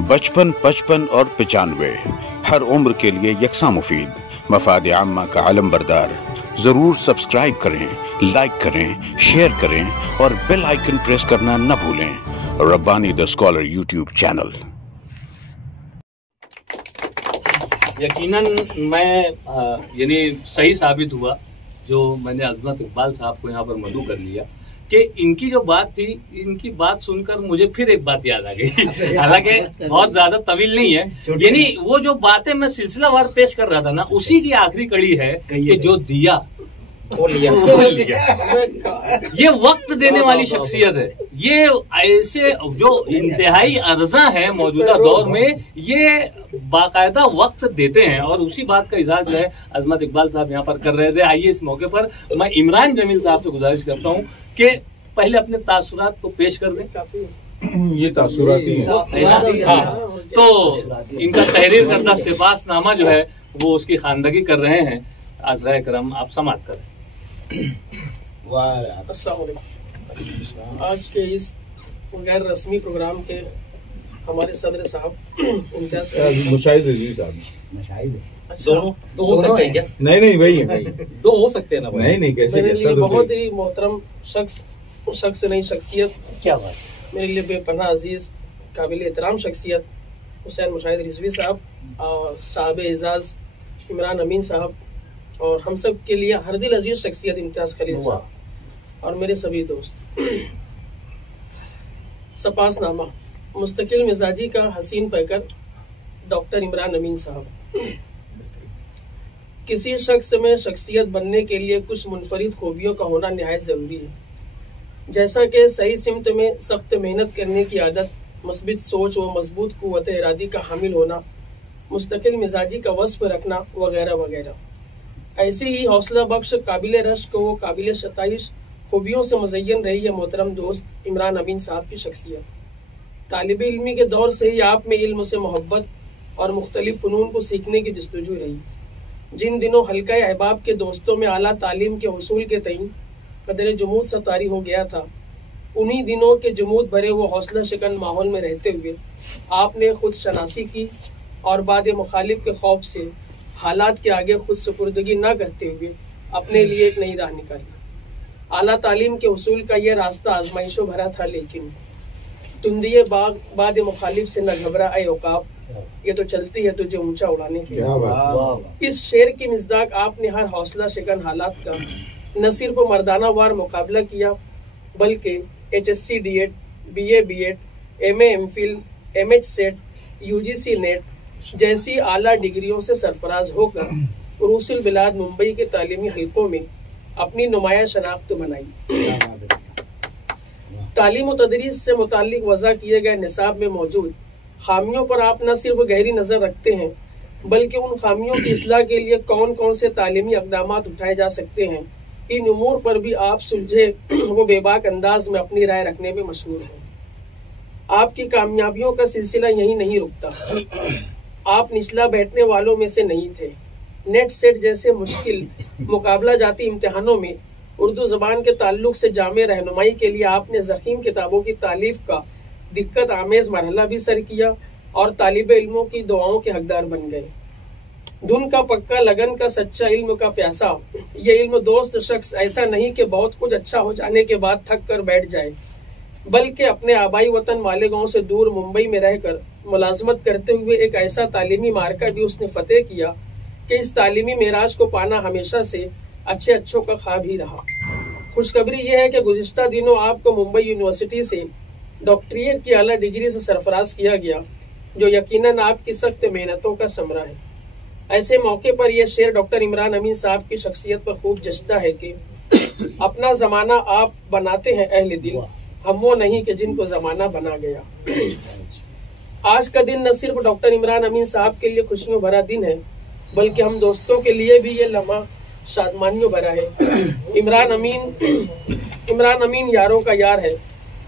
बचपन, 55 और 95 हर उम्र के लिए यकसा मुफीद, मफाद आम्मा का आलम बरदार। जरूर सब्सक्राइब करें, लाइक करें, शेयर करें और बेल आइकन प्रेस करना न भूलें। Rabbani the scholar YouTube channel. यकीनन मैं यानी सही साबित हुआ जो मैंने अजमत इकबाल साहब को यहाँ पर मदऊ कर लिया कि इनकी जो बात थी, इनकी बात सुनकर मुझे फिर एक बात याद आ गई। हालांकि बहुत ज्यादा तवील नहीं है, यानी वो जो बातें मैं सिलसिलावार पेश कर रहा था ना, उसी की आखिरी कड़ी है कि जो दिया ये वक्त देने वाली शख्सियत है। ये ऐसे जो इंतहाई अर्जा है मौजूदा दौर में, ये बाकायदा वक्त देते हैं और उसी बात का इजहार जो है अजमत इकबाल साहब यहाँ पर कर रहे थे। आइए इस मौके पर मैं इमरान जमील साहब से गुजारिश करता हूँ कि पहले अपने तासुरात को पेश कर दें। ये तासुरात ही है। हाँ, तो इनका तहरीर करदा सिफासनामा जो है वो उसकी खानदगी कर रहे हैं। आज़राए करम आप समाअत करें। आज के इस गैर रस्मी प्रोग्राम के हमारे सदर साहब मुशाहिद साहब, अच्छा दो हो सकते हैं क्या? नहीं वही है, दो हो सकते हैं ना? नहीं कैसे? मेरे लिए बहुत ही मोहतरम शख्स नहीं शख्सियत, क्या बात, मेरे लिए बेपनाह अजीज काबिल एहतराम शख्सियत हुसैन मुशाहिद रिजवी साहब, साहब एजाज इमरान अमीन साहब और हम सब के लिए हर दिल अजीज शख्सियत इम्तियाज खलील साहब और मेरे सभी दोस्त। सपासनामा मुस्तकिल मिजाजी का हसीन पैकर डॉक्टर इमरान अमीन साहब। किसी शख्स में शख्सियत बनने के लिए कुछ मुनफरिद खूबियों का होना निहायत ज़रूरी है, जैसा कि सही सिमत में सख्त मेहनत करने की आदत, मस्बित सोच व मजबूत कुव्वत इरादी का हामिल होना, मुस्तकिल मिजाजी का वस्फ रखना वगैरह वगैरह। ऐसे ही हौसला बख्श, काबिल रश्क व काबिल शताइश खूबियों से मुज़य्यन रही है मोहतरम दोस्त इमरान अमीन साहब की शख्सियत। तालिब इल्मी के दौर से ही आप में इल्म से मोहब्बत और मुख्तलिफ फ़नून को सीखने की जस्तजू रही। जिन दिनों हल्का अहबाब के दोस्तों में आला तालीम के हसूल के तईन कदर जमूद सा तारी हो गया था, उन्हीं दिनों के जमूद भरे वो हौसला शिकन माहौल में रहते हुए आपने खुद शनासी की और बाद मुखालिफ के खौफ से हालात के आगे खुद सुपुर्दगी न करते हुए अपने लिए एक नई राह निकाली। आला तालीम के उसूल का यह रास्ता आजमाइशों भरा था, लेकिन तुंदिए बाग बाद मुखालिफ से न घबरा ए औकाब, ये तो चलती है तुझे ऊंचा उड़ाने की। इस शेर की मिज़दाक आपने हर हौसला शिकन हालात का न सिर्फ मर्दाना वार मुकाबला किया, बल्कि HSC DED, BA BEd, MA MPhil, MH set, UGC net जैसी आला डिग्रियों से सरफराज होकर रूसुल बिलाद मुंबई के तालीमी हलकों में अपनी नुमाया शनाख्त बनाई। तालीम व तदरीस से मुताल्लिक वज़ा किए गए निसाब में मौजूद खामियों पर आप न सिर्फ गहरी नज़र रखते हैं, बल्कि उन खामियों की इस्लाह के लिए कौन कौन से तालीमी अक़दामात उठाए जा सकते हैं, इन उमूर पर भी आप सुलझे वो बेबाक अंदाज में अपनी राय रखने में मशहूर हैं। आपकी कामयाबियों का सिलसिला यहीं नहीं रुकता। आप निचला बैठने वालों में से नहीं थे। नेट सेट जैसे मुश्किल मुकाबला जाती इम्तिहानों में उर्दू ज़बान के ताल्लुक से जामे रहनुमाई के लिए आपने ज़ख़ीम किताबों की तालीफ का दिक्कत आमेज़ मरहला भी सर किया और तालिब इल्मों की दुआओं के हकदार बन गए। धुन का पक्का, लगन का सच्चा, इल्म का प्यासा, ये इल्म दोस्त शख्स ऐसा नहीं कि बहुत कुछ अच्छा हो जाने के बाद थक कर बैठ जाए, बल्कि अपने आबाई वतन मालेगांव से दूर मुंबई में रहकर मुलाजमत करते हुए एक ऐसा तालीमी मार्का भी उसने फतेह किया कि इस तालीमी मेराज को पाना हमेशा से अच्छों का ख्वाब ही रहा। खुशखबरी यह है कि गुज़िश्ता दिनों आपको मुंबई यूनिवर्सिटी से डॉक्टरेट की आला डिग्री से सरफराज किया गया, जो यकीनन आपकी सख्त मेहनतों का समरा है। ऐसे मौके पर यह शेर डॉक्टर इमरान अमीन साहब की शख्सियत पर खूब जचता है कि अपना ज़माना आप बनाते हैं अहले दिल, हम वो नहीं कि जिनको ज़माना बना गया। आज का दिन न सिर्फ डॉक्टर इमरान अमीन साहब के लिए खुशियों भरा दिन है, बल्कि हम दोस्तों के लिए भी ये लम्हा शादमानियों भरा है। इमरान अमीन यारों का यार है,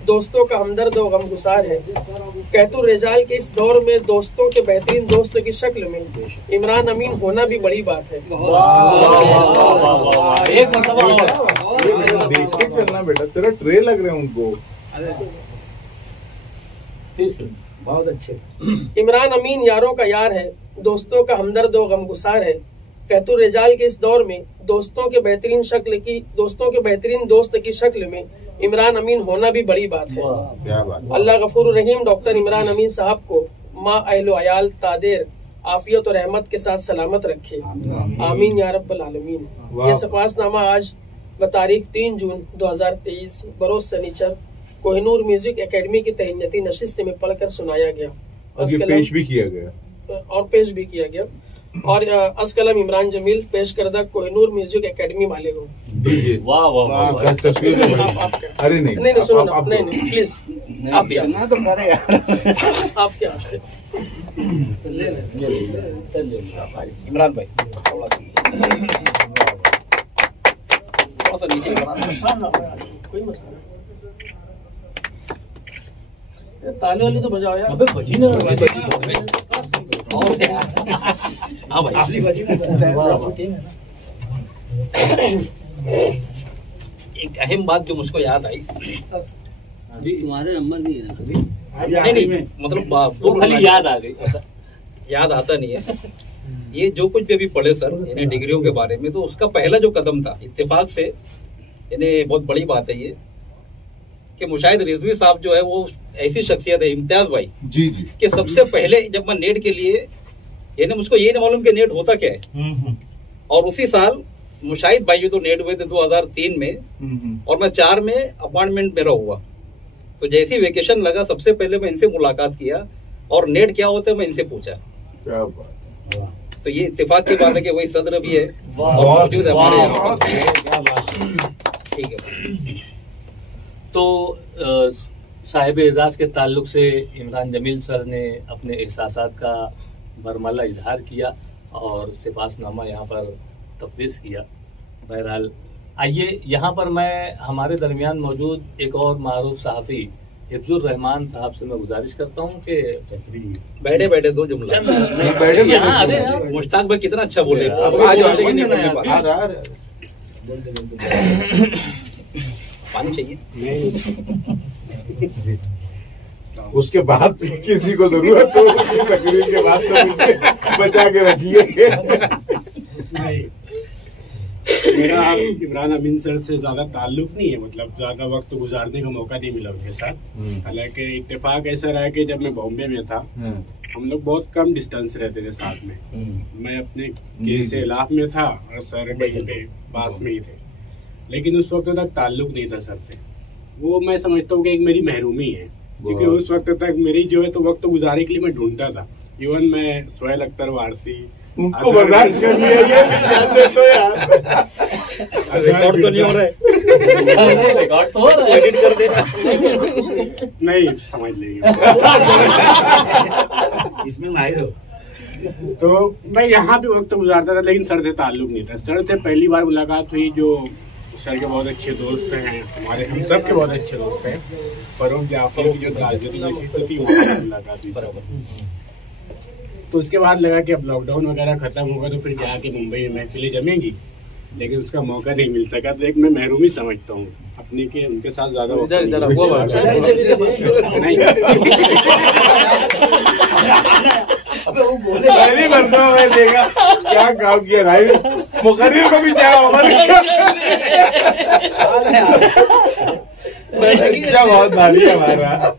दोस्तों का हमदर्द और गमगुसार है। कहतुर रिजाल के इस दौर में दोस्तों के बेहतरीन दोस्त की शक्ल में इमरान अमीन होना भी बड़ी बात है। एक देख के चलना बेटा, तेरा ट्रे लग रहे हैं उनको। बहुत अच्छे। इमरान अमीन यारों का यार है, दोस्तों का हमदर्द व गमगुसार है। कहतुर रिजाल के इस दौर में दोस्तों के बेहतरीन दोस्त की शक्ल में इमरान अमीन होना भी बड़ी बात है। क्या बात। अल्लाह गफूर रहीम डॉक्टर इमरान अमीन साहब को माँ अहलो अयाल तादेर आफियत और रहमत के साथ सलामत रखे, आमीन या रब्बल आलमीन। यह सफासनामा आज बतारीख 3 जून 2023 बरोज सनीचर कोहिनूर म्यूजिक एकेडमी की तहनीती नशिस्त में पढ़कर सुनाया गया और पेश भी किया गया और अस्कलम इमरान जमील पेश करदा कोहिनूर म्यूजिक एकेडमी वाले को। वाह वाह वाह, तस्वीर। अरे नहीं सुनो ना, नहीं प्लीज आप तो करे यार। आपके हाथ से इमरान भाई थोड़ा सा नीचे कोई मसला नहीं। ताले वाले तो बजाओ यार। अबे बजी ना हाँ भाई एक अहम बात जो मुझको याद आई, तुम्हारे नंबर नहीं है ना कभी? नहीं मतलब वो खाली याद आ गई, याद आता नहीं है। ये जो कुछ भी अभी पढ़े सर इन्हें डिग्रियों के बारे में, तो उसका पहला जो कदम था इत्तेफाक से, इन्हें बहुत बड़ी बात है ये कि मुशाहिद रिजवी साहब जो है वो ऐसी शख्सियत है, इम्तियाज भाई जी कि सबसे पहले जब मैं नेट के लिए, यानी मुझको ये नहीं मालूम कि नेट होता क्या है, और उसी साल मुशाहिद भाई तो नेट हुए थे 2003 में, और मैं 4 में अपॉइंटमेंट मेरा हुआ। तो जैसी वेकेशन लगा सबसे पहले मैं इनसे मुलाकात किया और नेट क्या होता है मैं इनसे पूछा। क्या बात। तो ये इत्तेफाक की बात है कि वही सदर भी है मौजूद है हमारे यहाँ। ठीक है। तो साहिब एजाज के ताल्लुक से इमरान जमील सर ने अपने एहसासात का बरमला इजहार किया और सिफासनामा यहाँ पर तफवीज़ किया। बहरहाल आइए यहाँ पर मैं हमारे दरमियान मौजूद एक और मारूफ सहाफ़ी हिफ्जुर रहमान साहब से मैं गुजारिश करता हूँ कि बैठे बैठे 2 जुमला मुश्ताक भाई कितना अच्छा बोले, पानी चाहिए उसके बाद किसी को जरूरत हो तकरीर के बाद तो बचा के रखिए। मेरा इमरान अमीन सर से ज्यादा ताल्लुक नहीं है, मतलब ज्यादा वक्त गुजारने का मौका नहीं मिला उनके साथ। हालांकि इत्तेफाक ऐसा रहा कि जब मैं बॉम्बे में था हम लोग बहुत कम डिस्टेंस रहते थे साथ में। मैं अपने केस से इलाफ में था और सर कहीं पे पास में ही थे, लेकिन उस वक्त तक ताल्लुक नहीं था सर से। वो मैं समझता हूँ कि एक मेरी महरूमी है, क्योंकि उस वक्त तक मेरी जो है तो वक्त गुजारे के लिए मैं ढूंढता था। इवन मैं सोहेल अख्तर वारसी उनको बर्दाश्त कर लिया तो यार रिकॉर्ड तो नहीं हो रहा है, रिकॉर्ड तो हो रहा है, एडिट कर देना नहीं समझ लेंगे इसमें माहिर हो। तो मैं यहाँ पे वक्त गुजारता था, लेकिन सर से ताल्लुक नहीं था। सर से पहली बार मुलाकात हुई, जो सर के बहुत अच्छे दोस्त हैं, हमारे हम सब के बहुत अच्छे दोस्त हैं, फरूक जाफर की जो ताज़ियत नशिस्त थी उनसे मुलाकात हुई। तो उसके बाद लगा कि अब लॉकडाउन वगैरह खत्म होगा तो फिर जाके मुंबई में महफिलें जमेंगी, लेकिन उसका मौका नहीं मिल सका। तो एक मैं महरूमी समझता हूँ अपने के उनके साथ ज्यादा पहली मरतबा मैं देखा क्या काम किया भाई, मुकर्रिर को भी चाहे बहुत भारी है हमारा।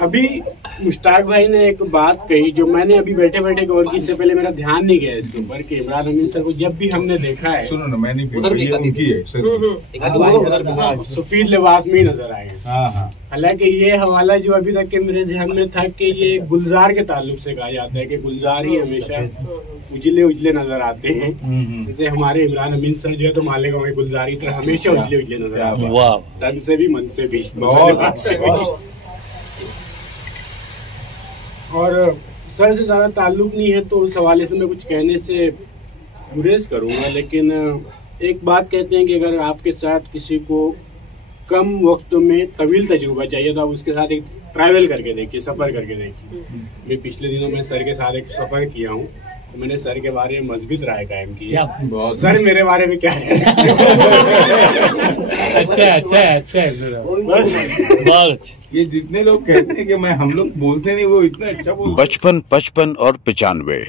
अभी मुश्ताक भाई ने एक बात कही जो मैंने अभी बैठे बैठे गौर की, इससे पहले मेरा ध्यान नहीं गया इसके ऊपर कि इमरान अमीन सर को जब भी हमने देखा है, सुनो ना मैंने ये उनकी है सफेद लिबास में ही नजर आए हैं। हालांकि ये हवाला जो अभी तक के मेरे ध्यान में था कि ये गुलजार के ताल्लुक से कहा जाता है कि गुलजार ही हमेशा उजले उजले नजर आते हैं। जैसे हमारे इमरान अमीन सर जो है तो मालिक हमारे गुलजार की तरह हमेशा उजले उजले नजर आते हैं, तन से भी मन से भी। और सर से ज्यादा ताल्लुक नहीं है तो उस हवाले से मैं कुछ कहने से गुरेज करूंगा, लेकिन एक बात कहते हैं कि अगर आपके साथ किसी को कम वक्त में तवील तजुर्बा चाहिए तो आप उसके साथ एक ट्रैवल करके देखिए, सफर करके देखिए। मैं पिछले दिनों में सर के साथ एक सफर किया हूँ तो मैंने सर के बारे में मजबूत राय कायम की क्या? है। सर मेरे बारे में क्या है? अच्छा बहुत ये जितने लोग कहते हैं कि हम लोग बोलते नहीं, वो इतना अच्छा बोलते। बचपन, 55 और 95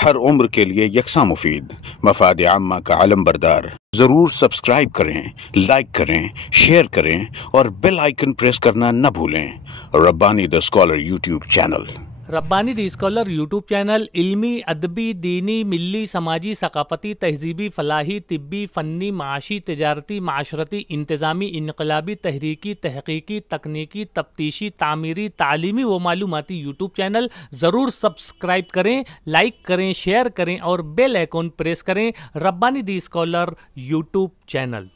हर उम्र के लिए यकसा मुफीद, मफाद आम्मा का आलम बरदार। जरूर सब्सक्राइब करें, लाइक करें, शेयर करें और बेल आइकन प्रेस करना न भूलें। Rabbani the scholar YouTube channel. Rabbani the scholar YouTube channel इल्मी, अदबी, दीनी, मिल्ली, समाजी, सकाफती, तहजीबी, फलाही, तिब्बी, फ़न्नी, माशी, तिजारती, माशरती, इंतज़ामी, इनकलाबी, तहरीकी, तहकीकी, तकनीकी, तफ्तीशी, तामीरी, तालीमी व मालूमाती यूट्यूब चैनल। ज़रूर सब्सक्राइब करें, लाइक करें, शेयर करें और बेल आइकन प्रेस करें। Rabbani the scholar YouTube channel.